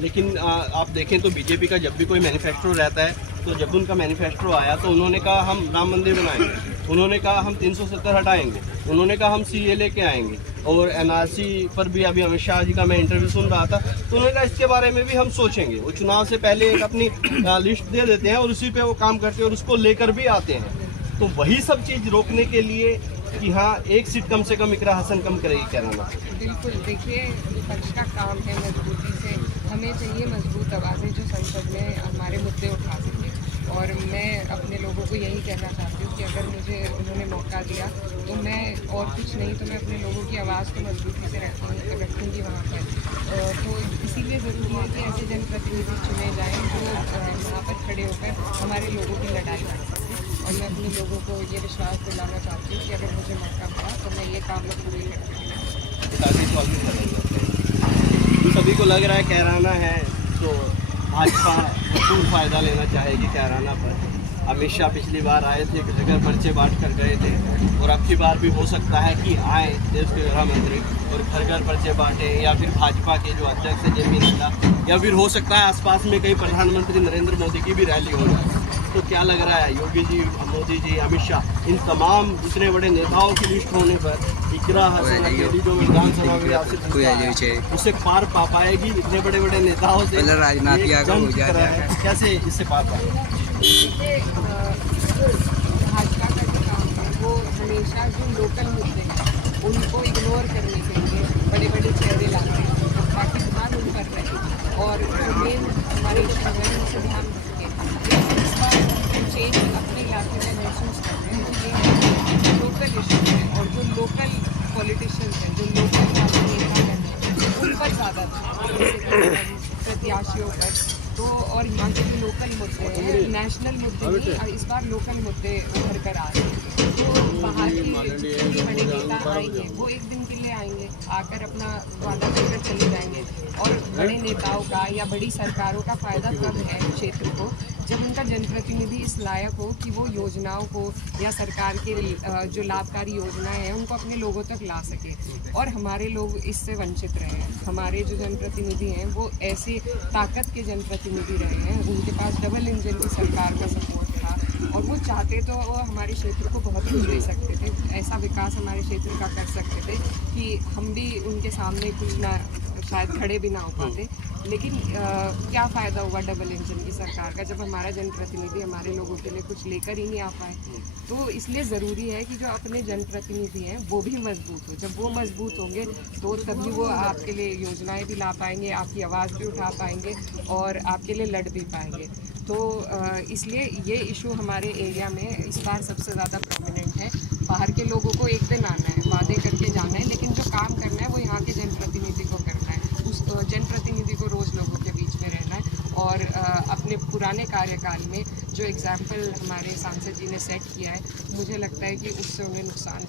लेकिन आप देखें तो बीजेपी का जब भी कोई मैनिफेस्टो रहता है, तो जब उनका मैनिफेस्टो आया तो उन्होंने कहा हम राम मंदिर बनाएंगे, उन्होंने कहा हम 370 हटाएंगे, उन्होंने कहा हम सीए लेके आएंगे, और एनआरसी पर भी अभी अमित शाह जी का मैं इंटरव्यू सुन रहा था तो उन्होंने कहा इसके बारे में भी हम सोचेंगे। वो चुनाव से पहले एक अपनी लिस्ट दे देते हैं और उसी पे वो काम करते हैं और उसको लेकर भी आते हैं। तो वही सब चीज़ रोकने के लिए कि हाँ एक सीट कम से कम इकरा हसन कम करेगी कहना। बिल्कुल, देखिए विपक्ष का काम है मजबूती से, हमें चाहिए मजबूत आवाज़ें जो संसद में हमारे मुद्दे उठा सकें। और मैं अपने लोगों को यही कहना चाहती हूँ कि अगर मुझे उन्होंने मौका दिया तो मैं और कुछ नहीं तो मैं अपने लोगों की आवाज़ को मजबूती से रखूँगी वहाँ पर। तो इसीलिए ज़रूरी है कि ऐसे जनप्रतिनिधि चुने जाएँ जो वहाँ पर खड़े होकर हमारे लोगों की लड़ाई लड़ सकें। और मैं अपने लोगों को ये विश्वास दिलाना चाहती हूँ कि अगर मुझे मौका मिला तो मैं ये काम में पूरी लड़ूँगी। सभी को लग रहा है कैराना है तो भाजपा भरपूर फायदा लेना चाहेगी कैराना पर। अमित शाह पिछली बार आए थे, घर पर्चे बांट कर गए थे, और अब की बार भी हो सकता है कि आए देश के गृह मंत्री और घर पर्चे बांटे, या फिर भाजपा के जो अध्यक्ष है जेपी नड्डा, या फिर हो सकता है आसपास में कई प्रधानमंत्री नरेंद्र मोदी की भी रैली हो जाए। तो क्या लग रहा है योगी जी, मोदी जी, अमित शाह, इन तमाम इतने बड़े नेताओं की लिस्ट होने पर इकरा हसन अकेली जो विधानसभा में आपसे उससे पार पा पाएगी? इतने बड़े बड़े नेताओं से कैसे इससे पार पाएगी? भाजपा का जो काम है वो हमेशा जो लोकल मुद्दे हैं उनको इग्नोर करने के लिए बड़े बड़े चेहरे लाते हैं ताकि ध्यान उन पर रहे और मेन हमारे शहर से ध्यान रखें। इस बार चेंज अपने इलाके में महसूस करते हैं कि ये लोकल इशू है और जो लोकल पॉलिटिशियंस हैं, जो लोकल नेता हैं, उन पर ज़्यादा प्रत्याशियों पर तो, और यहाँ के जो लोकल मुद्दे हैं, नेशनल मुद्दे नहीं, इस बार लोकल मुद्दे उभर कर आ रहे हैं। तो बाहर के बड़े नेता आएंगे, वो एक दिन के लिए आएंगे, आकर अपना वादा देकर चले जाएंगे। और बड़े नेताओं का या बड़ी सरकारों का फ़ायदा तब है क्षेत्र को जब उनका जनप्रतिनिधि इस लायक हो कि वो योजनाओं को या सरकार के जो लाभकारी योजनाएं हैं उनको अपने लोगों तक ला सके। और हमारे लोग इससे वंचित रहे हैं। हमारे जो जनप्रतिनिधि हैं वो ऐसे ताकत के जनप्रतिनिधि रहे हैं, उनके पास डबल इंजन की सरकार का सपोर्ट था और वो चाहते तो वो हमारे क्षेत्र को बहुत कुछ दे सकते थे, ऐसा विकास हमारे क्षेत्र का कर सकते थे कि हम भी उनके सामने कुछ ना शायद खड़े भी ना हो पाते। लेकिन क्या फ़ायदा हुआ डबल इंजन की सरकार का जब हमारा जनप्रतिनिधि हमारे लोगों के लिए कुछ लेकर ही नहीं आ पाए। तो इसलिए ज़रूरी है कि जो अपने जनप्रतिनिधि हैं वो भी मजबूत हो। जब वो मजबूत होंगे तो तभी वो आपके लिए योजनाएं भी ला पाएंगे, आपकी आवाज़ भी उठा पाएंगे और आपके लिए लड़ भी पाएंगे। तो इसलिए ये इशू हमारे एरिया में इस बार सबसे ज़्यादा प्रोमिनेंट है। बाहर के लोगों को एक दिन आना है, वादे करके जाना है, लेकिन जो काम करना है वो यहाँ के जनप्रतिनिधि को करना है। उस जनप्रतिनिधि को रोज़ लोगों के बीच में रहना है और अपने पुराने कार्यकाल में जो एग्जाम्पल हमारे सांसद जी ने सेट किया है, मुझे लगता है कि उससे उन्हें नुकसान